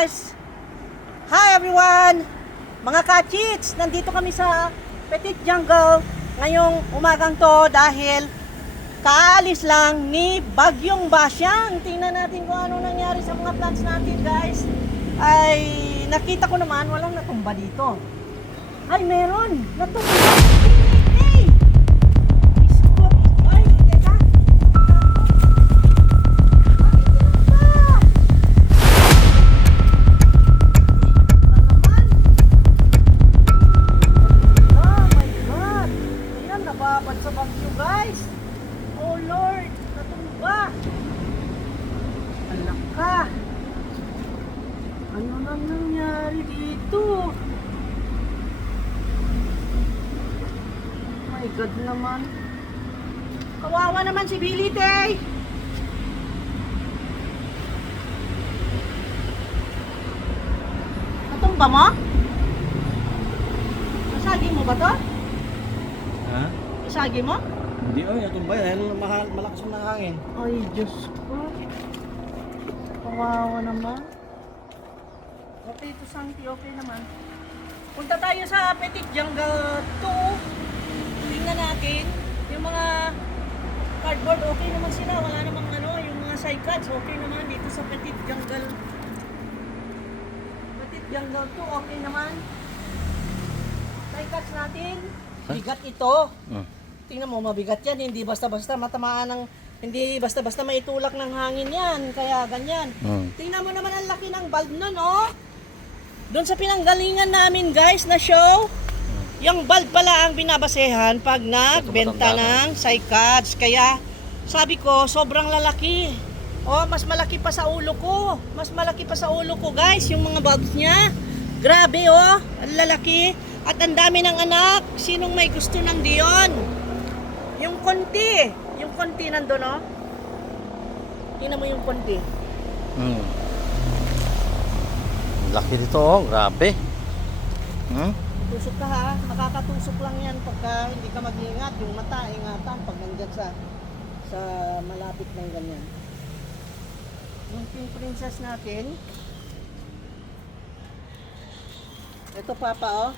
guys! Hi everyone! Mga kachits, nandito kami sa Petit Jungle ngayong umagang to dahil kaalis lang ni Bagyong Basyang. Tingnan natin kung ano nangyari sa mga plants natin guys. Ay nakita ko naman walang natumba dito. Ay meron! Natumba! Hey! Isko! Ay, teka! Nababad sa bagyo guys. Oh Lord, natumba. Anak ka. Ano nang nangyari dito? My God naman. Kawawa naman si Billy Tay. Natumba mo? Nasagi mo ba to? Ha? Isagi mo? Hindi natumba yan. Malakas yung hangin. Ay, Diyos ko. Kawawa naman. Okay, ito Santi, okay naman. Punta tayo sa Petit Jungle 2. Tingnan natin. Yung mga cardboard, okay naman sila. Wala namang ano, yung mga side cuts, okay naman dito sa Petit Jungle. Petit Jungle 2, okay naman. Side cuts natin. Bigat ito. Tingnan mo, mabigat yan. Hindi basta-basta matamaan ng... Hindi basta-basta maitulak ng hangin yan. Kaya ganyan. Tingnan mo naman ang laki ng bulb nun, oh. Doon sa pinanggalingan namin, guys, na show, yung bulb pala ang binabasehan pag nagbenta ng cycads. Kaya, sabi ko, sobrang lalaki. Oh, mas malaki pa sa ulo ko. Mas malaki pa sa ulo ko, guys, yung mga bulbs niya. Grabe, oh. Ang lalaki. At ang dami ng anak. Sinong may gusto ng diyon? Yung konti. Yung konti nandun, no? Tingnan mo yung konti. Laki dito, oh. Grabe. Tusok ka ha. Makakatusok lang yan pagka hindi ka mag-iingat. Yung mata, ingatan pag nandyan sa malapit ng ganyan. Yung pink princess natin. Ito papa, oh.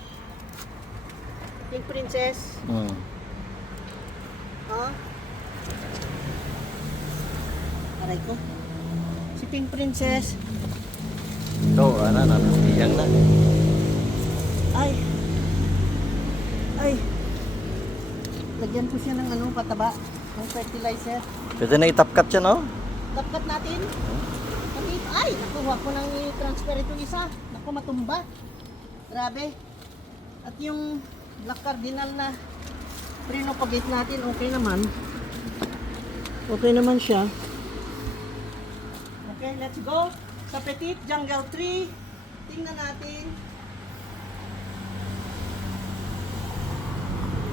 Pink princess. Oh. Aray ko. Si Pink Princess. Ito, natutiyang na. Ay. Ay. Lagyan ko siya ng ano, pataba. Ng fertilizer. Pwede na itapkat siya, no? Tapkat natin. Ay, nakuha ko nang i-transfer itong isa. Naku, matumba. Grabe. At yung black cardinal na pinopagate natin, okay naman. Okay naman siya. Okay, let's go. Sa Petit Jungle 3, tingnan natin.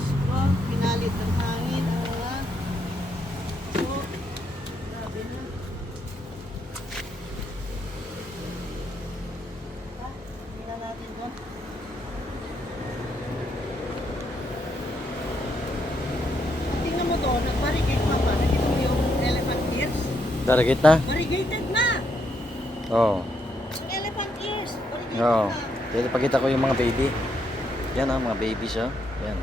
So, pinalit ng hangin. So, grabe na. Tingnan natin doon. Tingnan mo doon, nag-barricade pa ba? Nakita mo yung elephant ears? Daragit na? Barricaded na! Oo. Yung elephant ears, barricaded Oo. na. Pwede pakita ko yung mga baby. Yan, mga babies, oh. Yan.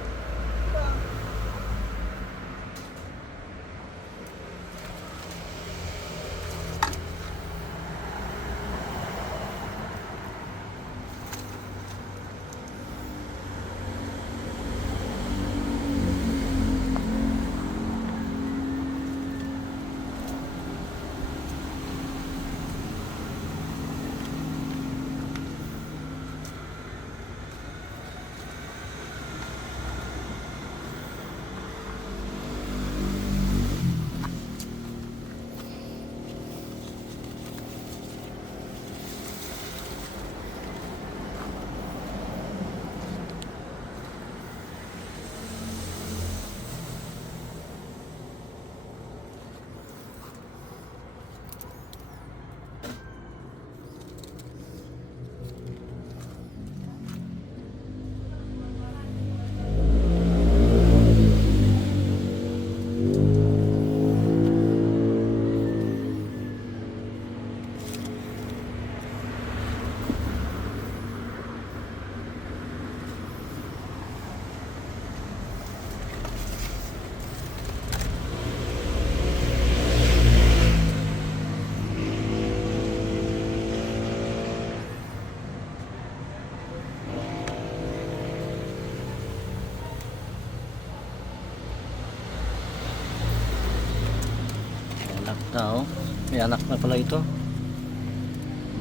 Oo. May anak na pala ito.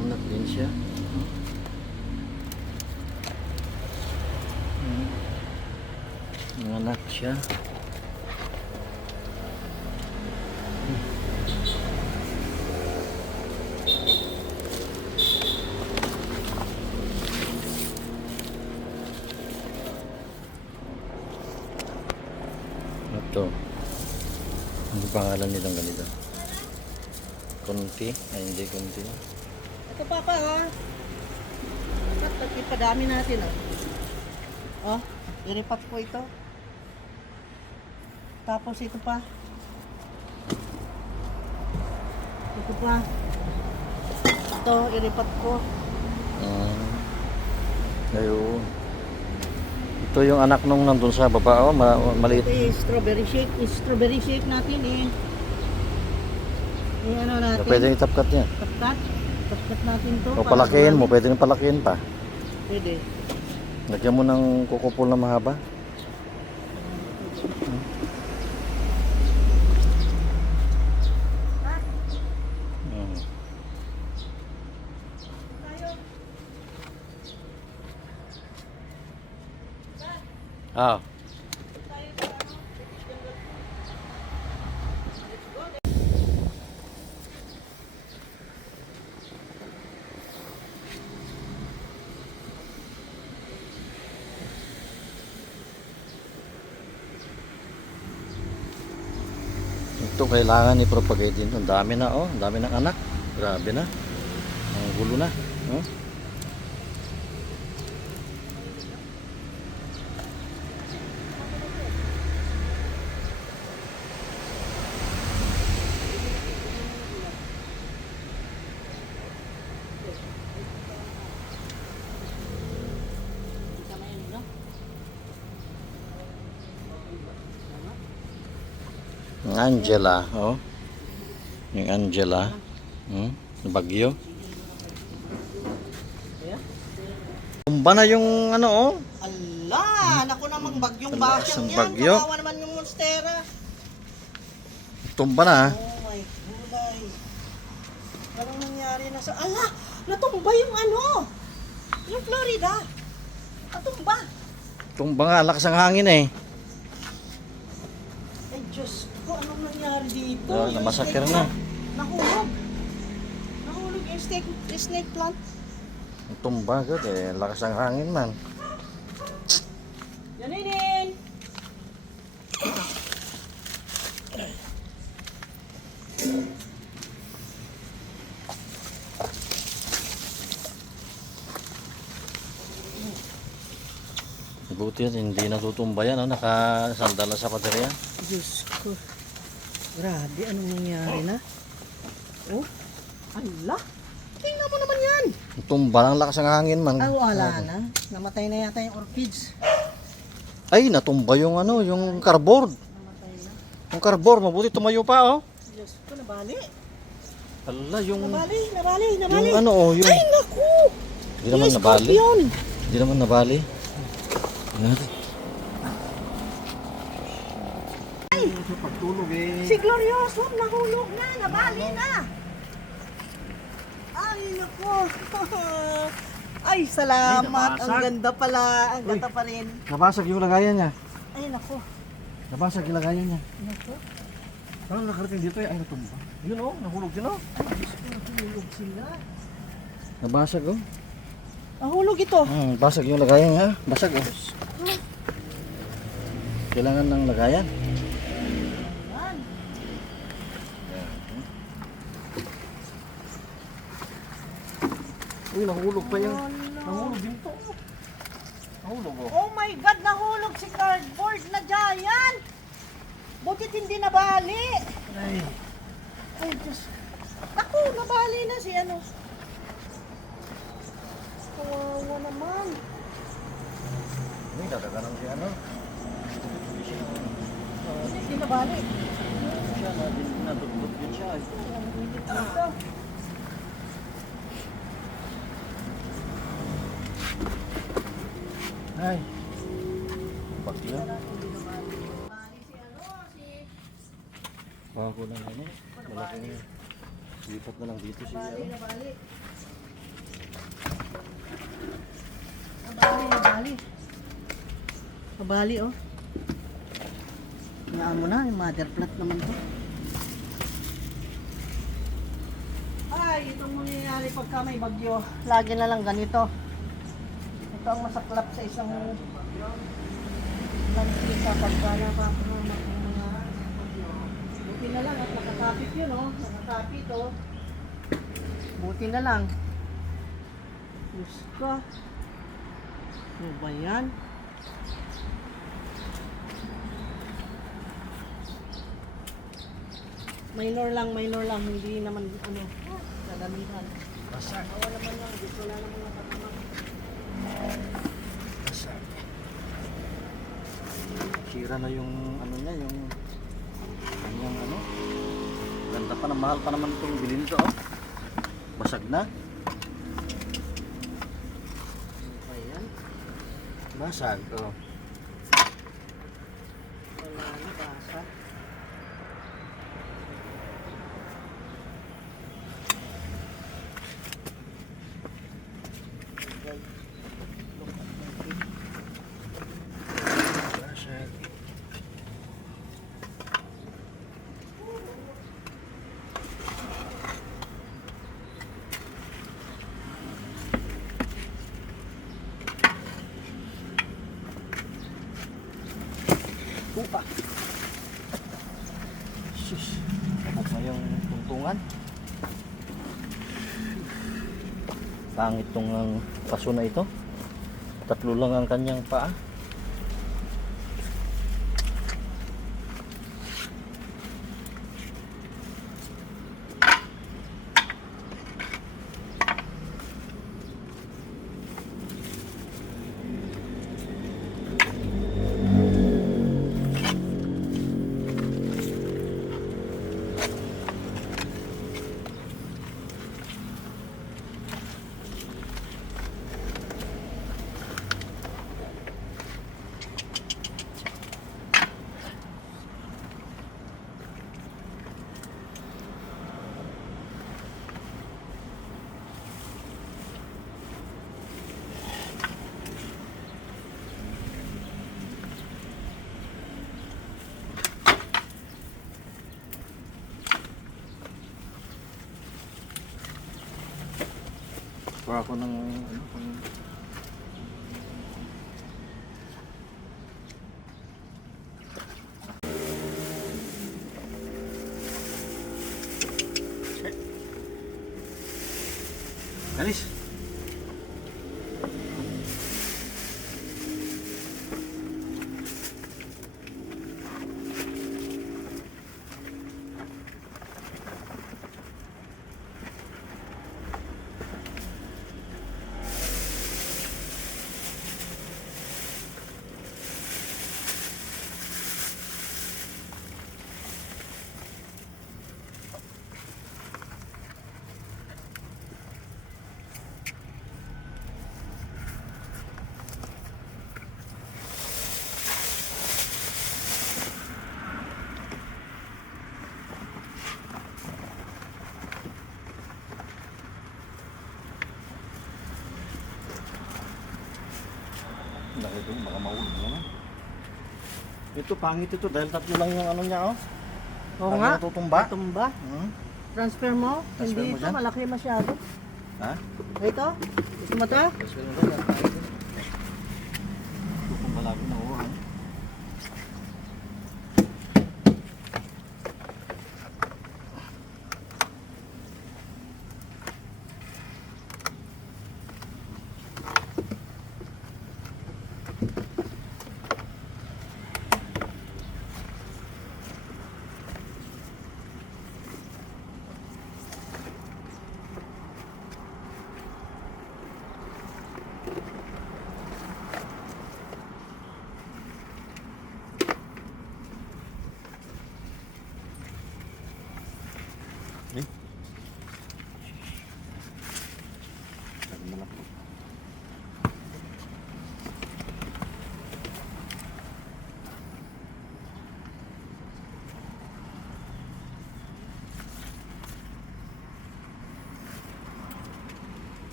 Anak din siya. May anak siya. Ito. Ano pangalan nilang ganito? Kunti? Ay, hindi kunti. Ito papa ha. At ipadami natin oh. Oh, iripat ko ito. Tapos ito pa. Ito pa. Ito, iripat ko. Ayun. Ito yung anak nung nandun sa baba. Oh, maliit. Ito yung strawberry shake. Yung strawberry shake natin eh. Eh ano natin? Pwede yung tapkat niya. Tapkat. Tapkat natin to. O palakihin mo. Pwede yung palakihin pa. Pwede. Lagyan mo ng kukupol na mahaba. Ah. Ito kailangan i-propagate din. Ang dami na oh, ang dami ng anak. Grabe na. Ang gulo na. Oh. Ang Angela, oh. Yung Angela. Bagyo. Tumba na yung ano, oh. Ala, naku namang bagyong Ang lakas basyang ng yan. bagyo. Kawawa naman yung monstera. Tumba na. Oh my gulay. Anong nangyari na sa... Ala, natumba yung ano. Yung Florida. Natumba. Tumba nga, lakas ng hangin eh. Ay Diyos ko, anong nangyari dito? Ah, Yung namasakir snake na. plant, nahulog. Nahulog yung snake plant. Tumba agad eh, lakas ng hangin man. Janinin! Buti at hindi natutumba yan, oh. Nakasandal na sa paderya. Diyos ko. Grabe, anong nangyari na? Oh, ala. Tingnan mo naman yan. Tumba ng lakas ng hangin man. Ah, wala na. Namatay na yata yung orchids. Ay, natumba yung ano, yung cardboard. Namatay na. Yung cardboard, mabuti tumayo pa, oh. Diyos ko, nabali. Ala, yung Nabali. yung ano, oh, yung Ay, naku! hindi naman Yung nabali. scorpion. Hindi naman nabali. Ano? Pagtulog eh. Si Glorioso, nahulog na, nabali na. Ay, naku. Ay, salamat. Ay, Ang ganda pala. Ang ganda pa rin. Nabasag yung lagayan niya. Ay, naku. Nabasag yung lagayan niya. Naku. Parang nakarating dito eh, ay natumba. Yun oh, nahulog din oh. Nahulog sila. Nabasag oh. Nahulog ito. Basag yung lagayan niya. Basag oh. Kailangan ng lagayan. Yan. Uy, nahulog pa yan. Nahulog din to. Nahulog oh. Oh my God, nahulog si cardboard na giant. Butit hindi nabali. Ay. Ay, Diyos. Ako, nabali na si ano. Kawawa naman. Uy, dadaganan si ano. Hindi nabali. Siya, nadudlog din siya. Ito. Ay. Bagyo. Bali si ano, si... Bago lang ano. Malaking lipat na lang dito si Nabali, ano. nabali. Nabali, nabali. Nabali, oh. Hayaan mo na, yung mother plant naman to. Ay, itong mangyayari pagka may bagyo. Lagi na lang ganito. Ito ang masaklap sa isang lansisa pagka nakakahamak ng mga bagyo. Buti na lang at nakakapit yun, oh. Nakakapit, oh. Buti na lang. Diyos ko. Ano ba yan? Minor lang, hindi naman ano, kadamihan. Basag. Wala naman lang, dito wala naman lang katamak. Basag. Sira na yung ano niya, yung kanyang ano. Ganda pa na, mahal pa naman itong bilhin nito, oh. Basag na. Ano ba yan? Basag, oh. Wala na, basa. Basag. Upa. Sus. At na yung tungtungan. Pangit tong paso na ito. Tatlo lang ang kanyang paa. Para ako ng ano, Alis. Laki ito, baka mahulog naman. Ito, pangit ito dahil tatlo lang yung ano niya, oh. Oo Pag nga. natutumba. Tumba. Hmm? Transfer mo. Transfer Hindi mo ito, dyan? malaki masyado. Ha? Ito? Gusto mo to? Transfer mo dyan, pangit ito. Tutumba lagi na, oh.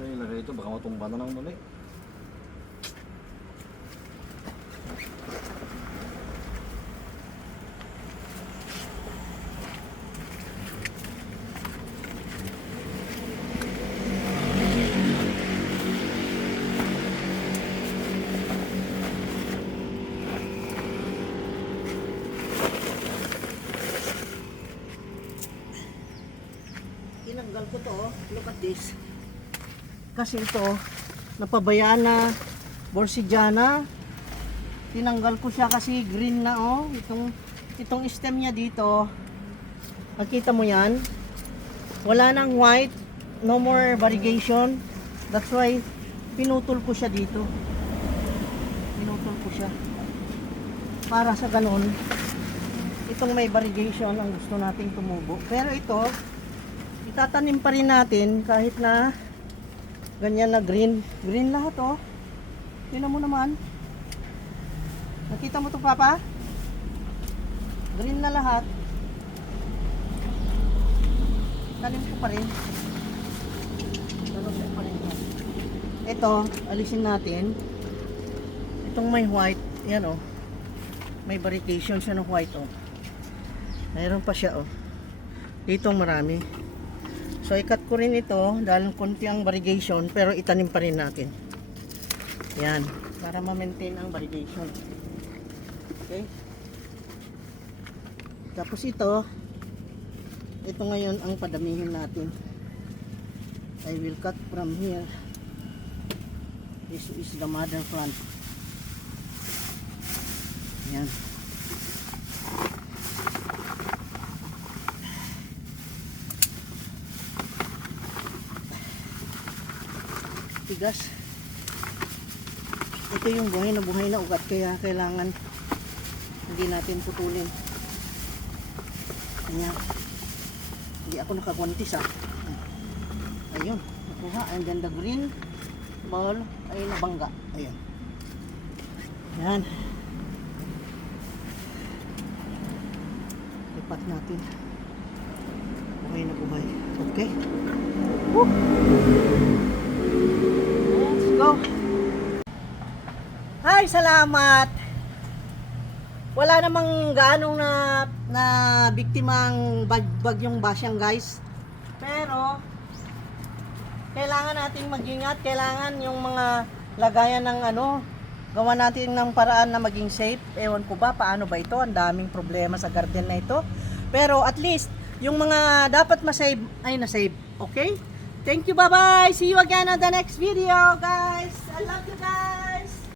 Ito ilagay ito, baka matumba na ng muli. Tinanggal ko to, oh. Look at this. Kasi ito, napabayaan na Borsigiana. Tinanggal ko siya kasi green na, oh. Itong stem niya dito. Nakita mo yan? Wala nang white, no more variegation. That's why pinutol ko siya dito. Pinutol ko siya. Para sa ganun, itong may variegation ang gusto nating tumubo. Pero ito, itatanim pa rin natin kahit na ganyan na green. Green lahat, oh. Tingnan mo naman. Nakita mo to, Papa? Green na lahat. Tanim ko pa rin. Tanim ko pa rin. Ito, alisin natin. Itong may white, yan, oh. May variegation siya ng white, oh. Mayroon pa siya, oh. Dito marami. So ikat ko rin ito dahil konti ang variegation pero itanim pa rin natin. Yan, para ma-maintain ang variegation. Okay? Tapos ito ngayon ang padamihin natin. I will cut from here. This is the mother plant. Yan. Tigas. Ito yung buhay na ugat kaya kailangan hindi natin putulin. Kanya hindi ako nakagwantis, ah. Ayun, nakuha. And then the green ball ay nabangga. Ayun. Yan. Lipat natin. Buhay na buhay. Okay. Woo! Let's go. Hi, salamat. Wala namang gaanong na biktimang bagyong Basyang, guys. Pero kailangan nating mag-ingat, kailangan yung mga lagayan ng gawa natin ng paraan na maging safe. Ewan ko ba paano ba ito? Ang daming problema sa garden na ito. Pero at least yung mga dapat ma-save ay na-save. Okay? Thank you, bye-bye. See you again on the next video, guys. I love you guys.